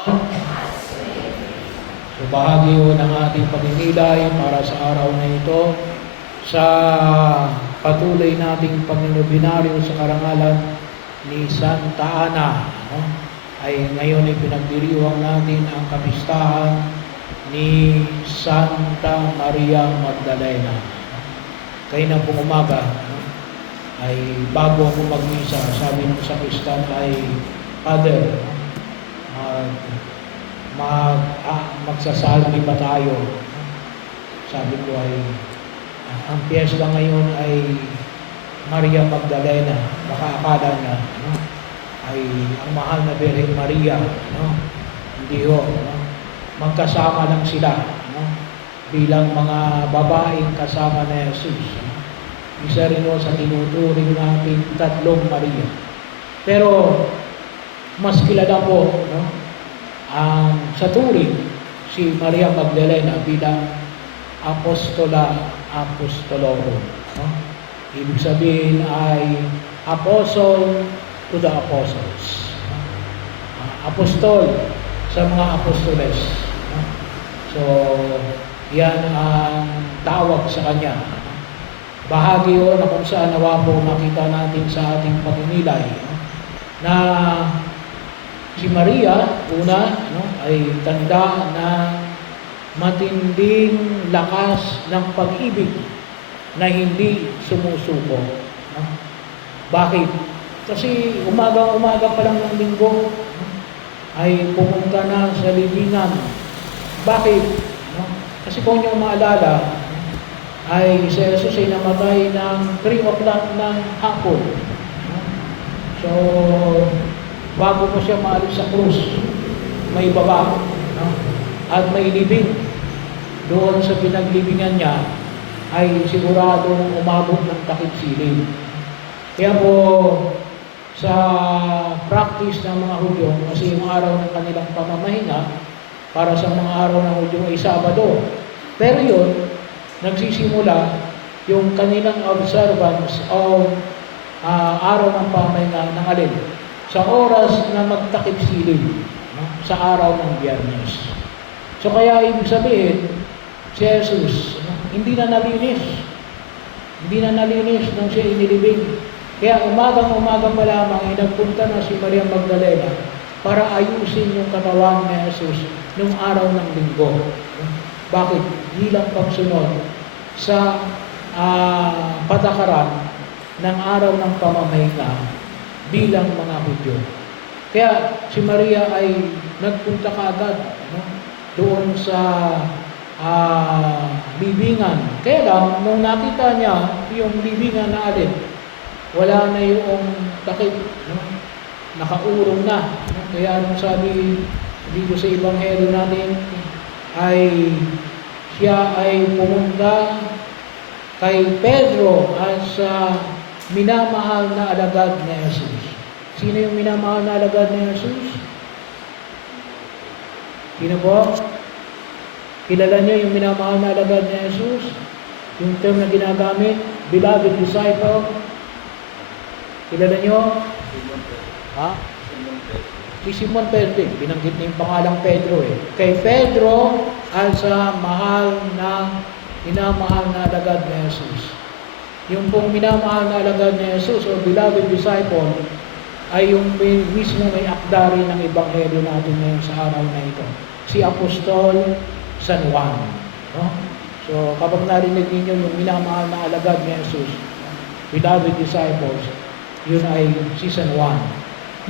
So bahagi ho ng ating pagninilay para sa araw na ito sa patuloy nating pagninobinaryo sa karangalan ni Santa Ana. Ay ngayon ay pinagdiriwang natin ang kapistahan ni Santa Maria Magdalena. Kaya na pong umaga ay bago ako magmisa, sabi ng sakristan ay, Father, magsasalmi ba tayo? Sabi ko ay, ang piyesta ngayon ay Maria Magdalena. Baka akala niya, ay ang mahal na Birhen Maria. Hindi ho. Magkasama lang sila. Bilang mga babaeng kasama na Jesus. Isa rin ho sa tinuturing natin tatlong Maria. Pero, mas kilala po, sa turing, si Maria Magdalena bilang apostolorum. Ibig sabihin ay apostle to the apostles. Apostol sa mga apostoles. So, yan ang tawag sa kanya. Bahagi o na kung saan nawa po makita natin sa ating pagninilay na si Maria, una, ay tanda ng matinding lakas ng pag-ibig na hindi sumusuko. Bakit? Kasi umaga-umaga pa lang ng linggo ay pumunta na sa libingan. Bakit? Kasi kung nyo maalala, ay si Jesus ay namatay ng 3 o'clock ng hapon. So, bago po siya maalis sa krus, may baba, at may libing. Doon sa pinaglibingan niya, ay siguradong umabot ng takip siling. Kaya po, sa practice ng mga Hudyo, kasi yung araw ng kanilang pamamahinga, para sa mga araw ng Hudyo ay Sabado. Pero yun, nagsisimula yung kanilang observance of araw ng pamamahinga ng alin? Sa oras na magtakip siling, sa araw ng Biyernes. So kaya ibig sabihin, si Jesus, hindi na nalinis. Hindi na nalinis nung siya inilibing. Kaya umagang-umaga pa lamang ay nagpunta na si Maria Magdalena para ayusin yung katawan ni Jesus nung araw ng linggo. Bakit? Bilang pagsunod sa patakaran ng araw ng pamamahinga bilang mga Hudyo. Kaya si Maria ay nagpunta kaagad doon sa libingan. Kaya lang, nung nakita niya yung libingan na alin, wala na yung takip, nakaurong na. Kaya nung sabi dito sa Ebanghelyo natin, ay siya ay pumunta kay Pedro at sa minamahal na alagad ni Jesus. Sino yung minamahal na alagad ni Jesus? Sino po? Kilala niyo yung minamahal na alagad ni Jesus? Yung term na ginagamit, beloved disciple. Kilala niyo? Ha? Si Simon Pedro. Binanggit niya yung pangalang Pedro eh. Kay Pedro at sa minamahal na alagad ni Jesus. Yung pong minamahal na alagad ni Jesus o beloved disciple ay yung mismo may akdari ng Ebanghelyo natin ngayon sa araw na ito. Si Apostol San Juan. So kapag narinig ninyo yung minamahal na alagad ni Jesus, beloved disciples, yun ay si San Juan.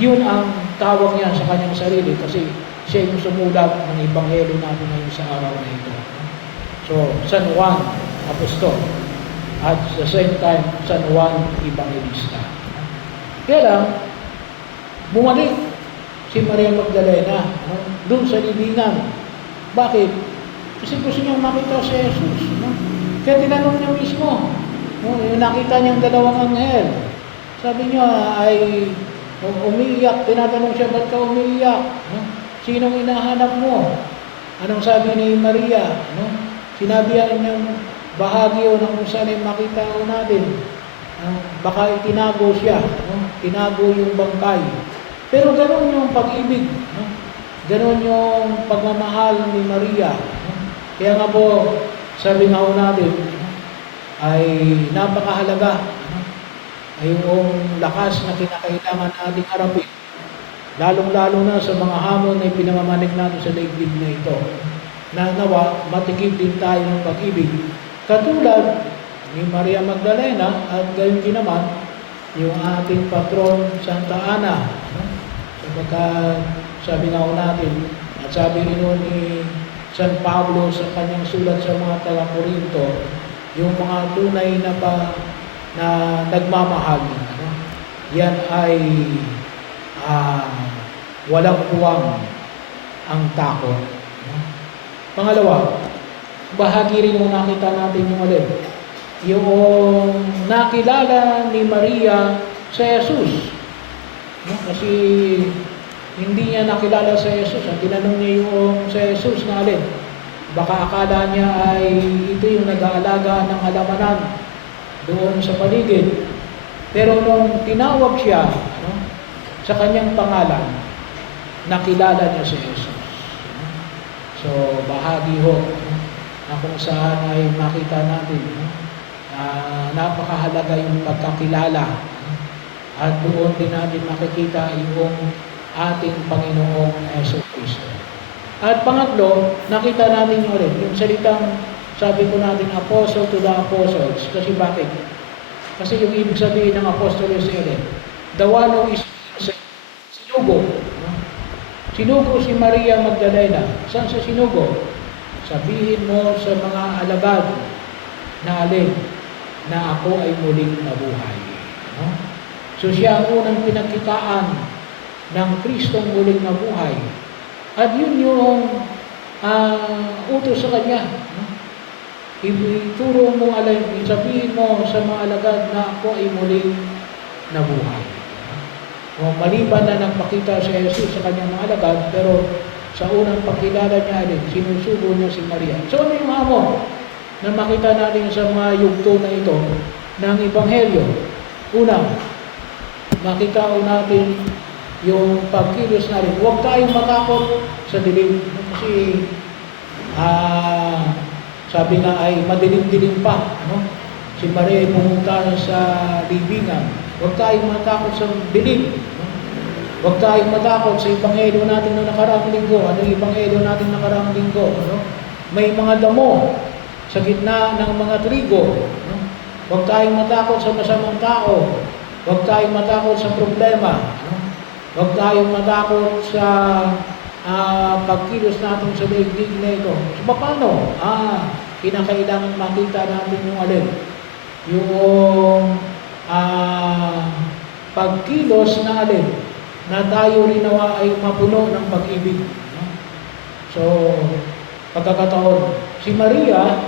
Yun ang tawag niya sa kanyang sarili kasi siya yung sumulat ng Ebanghelyo natin ngayon sa araw na ito. So San Juan, Apostol. At sa same time, San Juan Evangelista. Kaya lang, bumalik si Maria Magdalena doon sa libingan. Bakit? Kasi gusto niyang makita si Jesus. Kaya tinanong niya mismo. Yung nakita niyang dalawang anghel. Sabi niya ay umiiyak. Tinatanong siya, ba't ka umiiyak? Sinong hinahanap mo? Anong sabi ni Maria? Sinabihan niyang bahagi o ng kung saan ay makita o natin. Baka itinago siya. Tinago yung bangkay. Pero ganoon yung pag-ibig. Ganon yung pagmamahal ni Maria. Kaya nga po, sabi nga po natin, ay napakahalaga ay yung lakas na kinakailangan nating harapin, lalong-lalo na sa mga hamon na pinamamanig natin sa daigdig na ito, na nawa matikip din tayo ng pag-ibig. Katulad ni Maria Magdalena at gayon din naman yung ating patron Santa Ana. Sapagkat sabi nga po natin, at sabi rin ni San Pablo sa kanyang sulat sa mga taga-Corinto, yung mga tunay na nagmamahal, yan ay walang puwang ang takot. Pangalawa, bahagi rin yung nakita natin yung alin, yung nakilala ni Maria sa Jesus. Kasi hindi niya nakilala sa Jesus. Ang tinanong niya yung sa Jesus na alin, baka akala niya ay ito yung nag-aalaga ng halamanan doon sa paligid. Pero nung tinawag siya sa kanyang pangalan, nakilala niya si Jesus. So, bahagi ho na kung saan ay makita natin napakahalaga yung pagkakilala. At doon din natin makikita yung ating Panginoong Jesucristo. At pangatlo, nakita natin yung rin, yung salitang, sabi ko natin, apostle to the apostles. Kasi bakit? Kasi yung ibig sabihin ng apostol is rin, the one who is sinugo. Sinugo si Maria Magdalena. Saan sa sinugo? Sabihin mo sa mga alagad na alin, na ako ay muling nabuhay. So siya ang unang pinagkitaan ng Kristong muling nabuhay. At yun yung utos sa kanya. Ituro mo, sabihin mo sa mga alagad na ako ay muling nabuhay. Maliban na nagpakita si Jesus sa kanyang mga alagad, pero sa unang pagkilala niya, sinusugo niya si Maria. So ano yung hamon na makita natin sa mga yugto na ito ng Ebanghelyo? Una, makita natin yung pagkilos natin. Huwag tayong matakot sa dilim. Kasi, sabi nga ay madilim-dilim pa. Si Maria ay pumunta sa libingan. Huwag tayong matakot sa dilim. Huwag tayong matakot sa Ebanghelyo natin na nakaraang linggo. Ano yung Ebanghelyo natin nakaraang linggo? May mga damo sa gitna ng mga trigo. Huwag tayong matakot sa masamang tao. Huwag tayong matakot sa problema. Huwag tayong matakot sa pagkilos natin sa daigdig na ito. So, paano? Kinakailangan makita natin yung alin. Yung pagkilos na alin, na tayo rin nawa ay mapuno ng pag-ibig. So, pagkakataon, si Maria,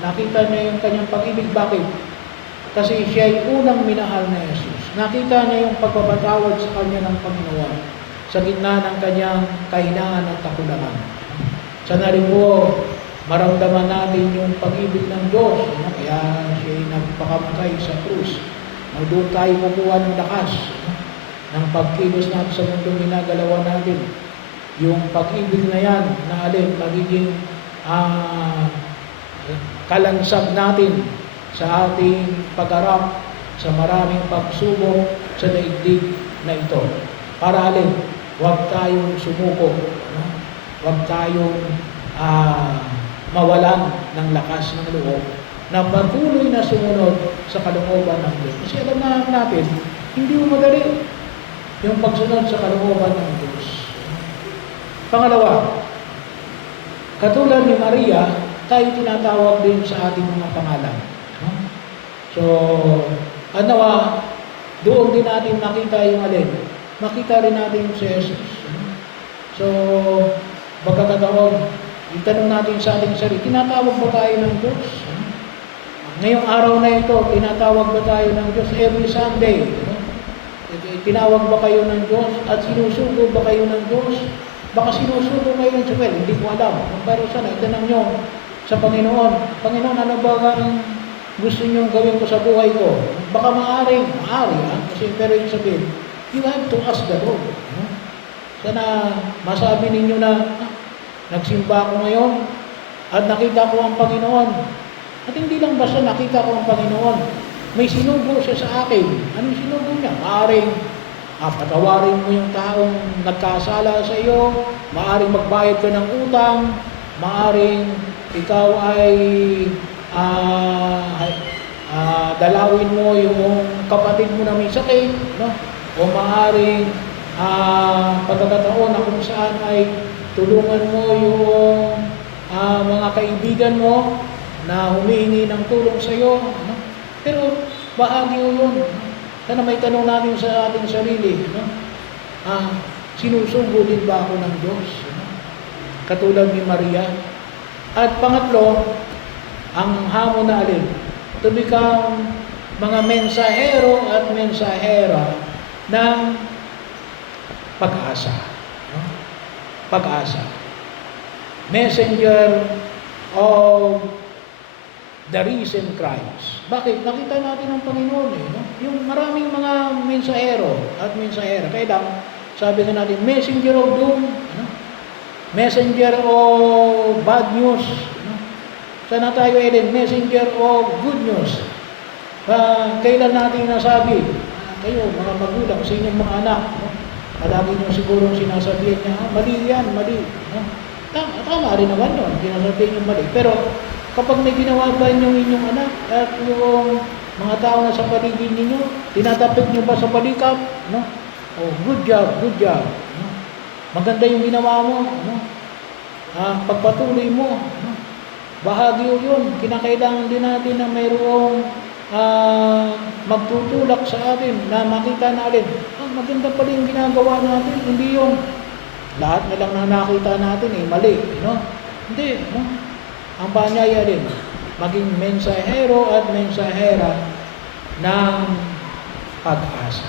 nakita niya yung kanyang pag-ibig. Bakit? Kasi siya ay unang minahal na Jesus. Nakita niya yung pagpapatawad sa kanya ng Panginoon sa gitna ng kanyang kahinaan at kakulangan. Sana rin po maramdaman natin yung pag-ibig ng Diyos. Kaya siya ay nagpakamatay sa krus. Doon tayo kukuha ng lakas ng pagkilos natin sa mundong ginagalawan natin. Yung pag-ibig na yan, na alin, magiging kalansag natin sa ating pag-arap sa maraming pagsubok sa daigdig na ito. Para alin, huwag tayong sumuko. Huwag tayong mawalan ng lakas ng loob na patuloy na sumunod sa kalooban ng Diyos. Kasi alam na natin, hindi mo madali yung pagsunod sa kalooban ng Diyos. Pangalawa, katulad ni Maria, tayo tinatawag din sa ating mga pangalan. So, doon din natin makita yung alin. Makita rin natin si Jesus. So, pagkakataon, itanong natin sa ating sarili, tinatawag ba tayo ng Diyos? Ngayong araw na ito, tinatawag ba tayo ng Diyos every Sunday? Tinawag ba kayo ng Diyos? At sinusugo ba kayo ng Diyos? Baka sinusugo kayo ng Diyos. Well, hindi ko alam. Pero sana, itanong nyo sa Panginoon, Panginoon, ano ba ang gusto niyong gawin ko sa buhay ko? Baka maaari, kasi pero yung sabihin, you have to ask the Lord. So, Sana masabi ninyo na, nagsimba ako ngayon at nakita ko ang Panginoon. At hindi lang basta nakita ko ang Panginoon, may sinugo siya sa akin. Anong sinugo niya? Maaring patawarin mo yung taong nagkasala sa iyo, maaring magbayad ka ng utang, maaring ikaw ay dalawin mo yung kapatid mo na may sakit, no? O maaring pagkakataon na kung saan ay tulungan mo yung mga kaibigan mo na humihingi ng tulong sa iyo, no? Pero bahagi yun. Sana may tanong natin sa ating sarili, no? Sinusugo din ba ako ng Diyos? No? Katulad ni Maria. At pangatlo, ang hamon na alin? To become mga mensahero at mensahera ng pag-asa. No? Pag-asa. Messenger of the risen Christ. Bakit? Nakita natin ang Panginoon no? Yung maraming mga mensahero at mensahera. Kaya lang, sabi nga natin, messenger of doom, ano? Messenger of bad news. Ano? Sana tayo din, messenger of good news. Kailan natin nasabi, kayo, mga magulang, sa inyong mga anak, no? Palagi nyo siguro sinasabihin niya, mali yan, mali. No? Tama rin naman yun, sinasabihin yung mali. Pero, kapag may ginawa ba yung inyong anak at yung mga tao na sa paligid ninyo, tinatapik nyo ba sa palikap? No? Oh, good job, good job. No? Maganda yung ginawa mo. No? Pagpatuloy mo. No? Bahagi yun. Kinakailangan din natin na mayroong magtutulak sa atin na makita natin, maganda pala yung ginagawa natin. Hindi yung lahat na lang na nakita natin mali. No? Hindi. No? Ang panyaya din, maging mensahero at mensahera ng pag-asa.